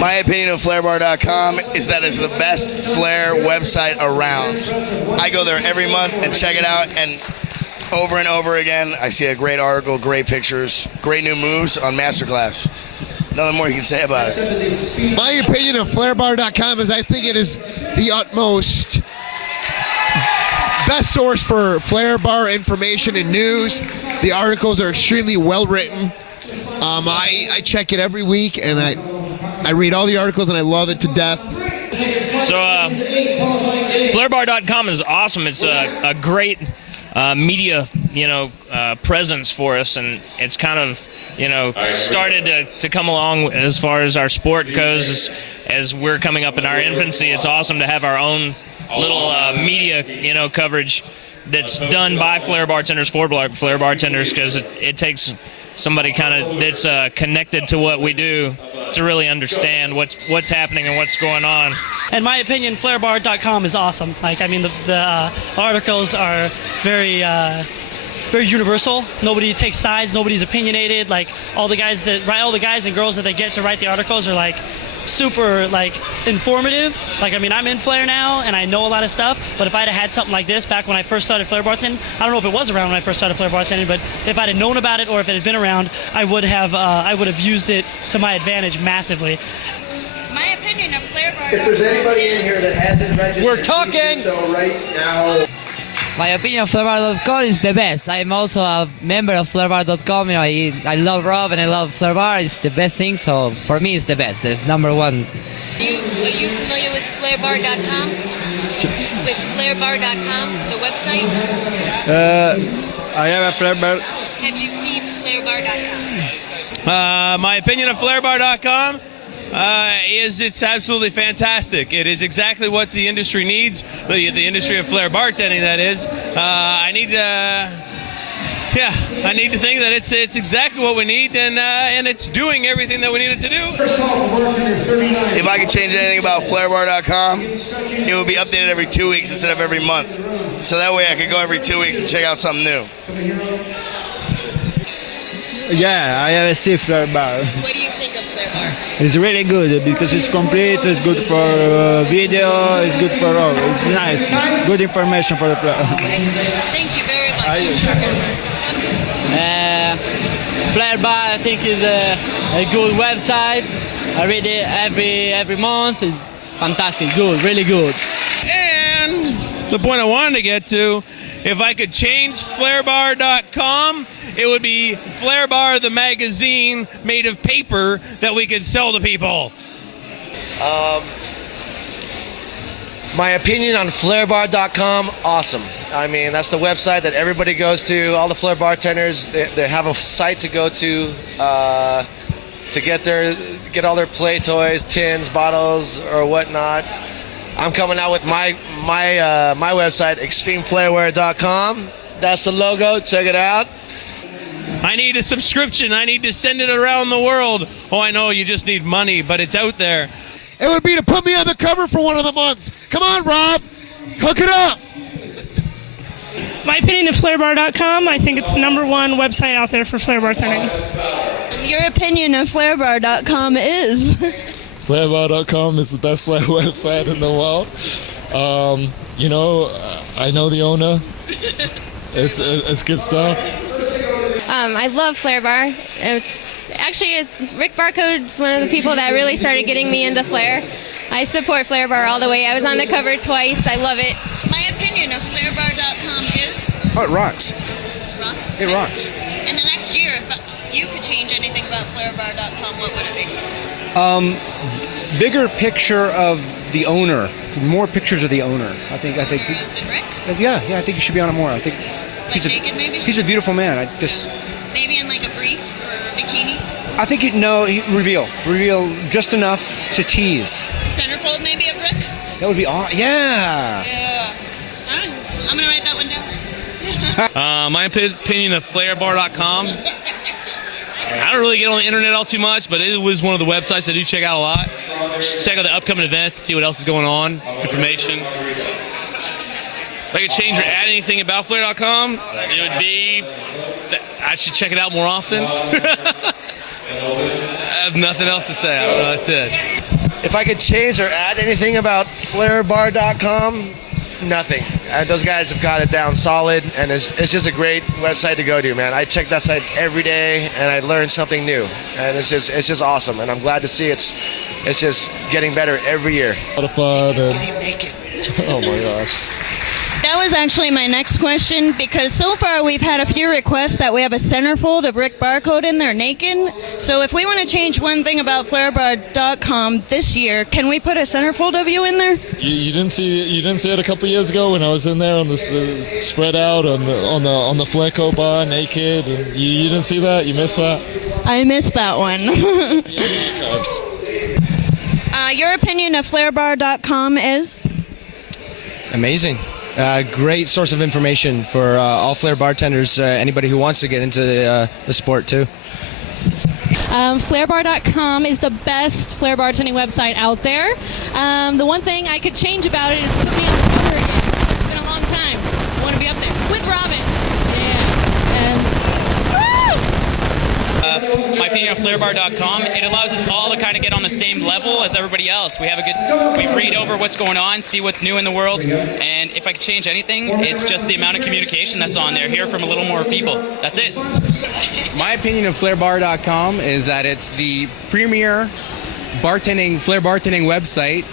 My opinion of FlairBar.com is that it's the best Flair website around. I go there every month and check it out, and over again, I see a great article, great pictures, great new moves on Masterclass. Nothing more you can say about it. My opinion of FlairBar.com is I think it is the utmost best source for Flair Bar information and news. The articles are extremely well written. I check it every week, and I read all the articles, and I love it to death. So, FlairBar.com is awesome. It's a great media, presence for us, and it's kind of, started to come along as far as our sport goes. As we're coming up in our infancy, it's awesome to have our own little media, coverage that's done by Flair Bartenders for Flair Bartenders, because it takes somebody kind of that's connected to what we do to really understand what's happening and what's going on. In my opinion, FlairBar.com is awesome. The articles are very universal. Nobody takes sides. Nobody's opinionated. All the guys and girls that they get to write the articles are super informative. I'm in Flair now and I know a lot of stuff, but if I'd have had something like this back when I first started Flair bartending, I don't know if it was around when I first started Flair bartending, but if I'd have known about it or if it had been around, I would have used it to my advantage massively. My opinion of Flair Bar. If there's anybody in here that hasn't registered, we're talking. So right now. My opinion of FlairBar.com is the best. I'm also a member of FlairBar.com. I love Rob and I love Flair Bar. It's the best thing, so for me it's the best. It's number one. Are you familiar with FlairBar.com? With FlairBar.com, the website? I have a Flair Bar. Have you seen FlairBar.com? My opinion of FlairBar.com is it's absolutely fantastic. It is exactly what the industry needs, the industry of Flair bartending, that is. I need to think that it's exactly what we need, and it's doing everything that we need it to do. If I could change anything about FlairBar.com, it would be updated every 2 weeks instead of every month. So that way I could go every 2 weeks and check out something new. Yeah, I have seen Flair Bar. What do you think of Flair Bar? It's really good because it's complete, it's good for video, it's good for all. It's nice. Good information for the Flair. Excellent. Thank you very much. Flair Bar, I think, is a good website. I read it every month. It's fantastic, good, really good. And the point I wanted to get to, if I could change FlairBar.com, it would be Flair Bar, the magazine made of paper that we could sell to people. My opinion on FlairBar.com, awesome. That's the website that everybody goes to. All the Flair bartenders, they have a site to go to get all their play toys, tins, bottles, or whatnot. I'm coming out with my website, ExtremeFlairwear.com. That's the logo. Check it out. I need a subscription. I need to send it around the world. Oh, I know you just need money, but it's out there. It would be to put me on the cover for one of the months. Come on, Rob. Hook it up. My opinion of FlairBar.com, I think it's the #1 website out there for Flair bartending. Your opinion of FlairBar.com is? FlairBar.com is the best Flair website in the world. I know the owner. It's good stuff. I love Flair Bar. Rick Barcode's one of the people that really started getting me into Flair. I support Flair Bar all the way. I was on the cover twice. I love it. My opinion of FlairBar.com is? Oh, it rocks. Rocks? It rocks. And the next year, if you could change anything about FlairBar.com, what would it be? Bigger picture of the owner. More pictures of the owner. I think. Is it Rick? Yeah. I think he should be on it more. I think. Naked, maybe? He's a beautiful man. Maybe in a brief or a bikini? I think reveal just enough to tease. Centerfold maybe of Rick? That would be awesome. Yeah. Yeah. I'm gonna write that one down. My opinion of FlairBar.com. I don't really get on the internet all too much, but it was one of the websites I do check out a lot. Check out the upcoming events, see what else is going on, information. If I could change or add anything about Flair.com, it would be that I should check it out more often. have nothing else to say. I don't know. That's it. If I could change or add anything about FlairBar.com, nothing. Those guys have got it down solid, and it's just a great website to go to, man. I check that site every day, and I learn something new, and it's just awesome. And I'm glad to see it's just getting better every year. A lot of fun. Oh my gosh. That was actually my next question, because so far we've had a few requests that we have a centerfold of Rick Barcode in there naked. So if we want to change one thing about FlairBar.com this year, can we put a centerfold of you in there? You didn't see it a couple years ago when I was in there on this spread out on the Flaco bar naked, and you didn't see that? You missed that? I missed that one. Your opinion of FlairBar.com is? Amazing. Great source of information for all Flair bartenders, anybody who wants to get into the sport too. FlairBar.com is the best Flair bartending website out there. The one thing I could change about it is put me on the cover again. It's been a long time. I want to be up there with Robin. My opinion of FlairBar.com, it allows us all to kind of get on the same level as everybody else. We read over what's going on, see what's new in the world, and if I could change anything, it's just the amount of communication that's on there. Hear from a little more people. That's it. My opinion of FlairBar.com is that it's the premier Flair bartending website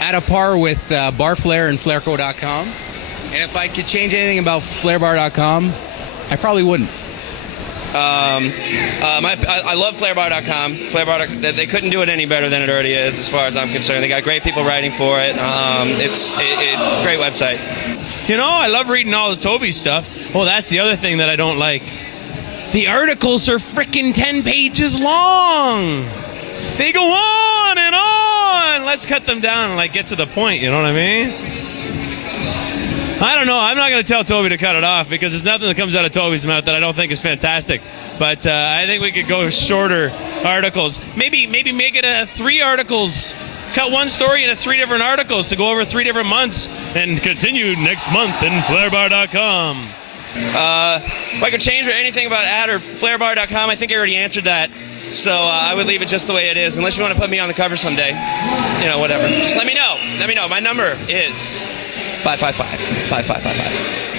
at a par with Barflair and Flairco.com. And if I could change anything about FlairBar.com, I probably wouldn't. I love FlairBar.com. FlairBar, they couldn't do it any better than it already is, as far as I'm concerned. They got great people writing for it. It's a great website. You know, I love reading all the Toby stuff. Oh, that's the other thing that I don't like. The articles are freaking 10 pages long. They go on and on. Let's cut them down and like get to the point. You know what I mean? I don't know. I'm not going to tell Toby to cut it off because there's nothing that comes out of Toby's mouth that I don't think is fantastic. But I think we could go shorter articles. Maybe make it 3 articles. Cut one story into 3 different articles to go over 3 different months and continue next month in FlairBar.com. If I could change anything about ad or FlairBar.com, I think I already answered that. So I would leave it just the way it is, unless you want to put me on the cover someday. You know, whatever. Just let me know. Let me know. My number is 555-5555.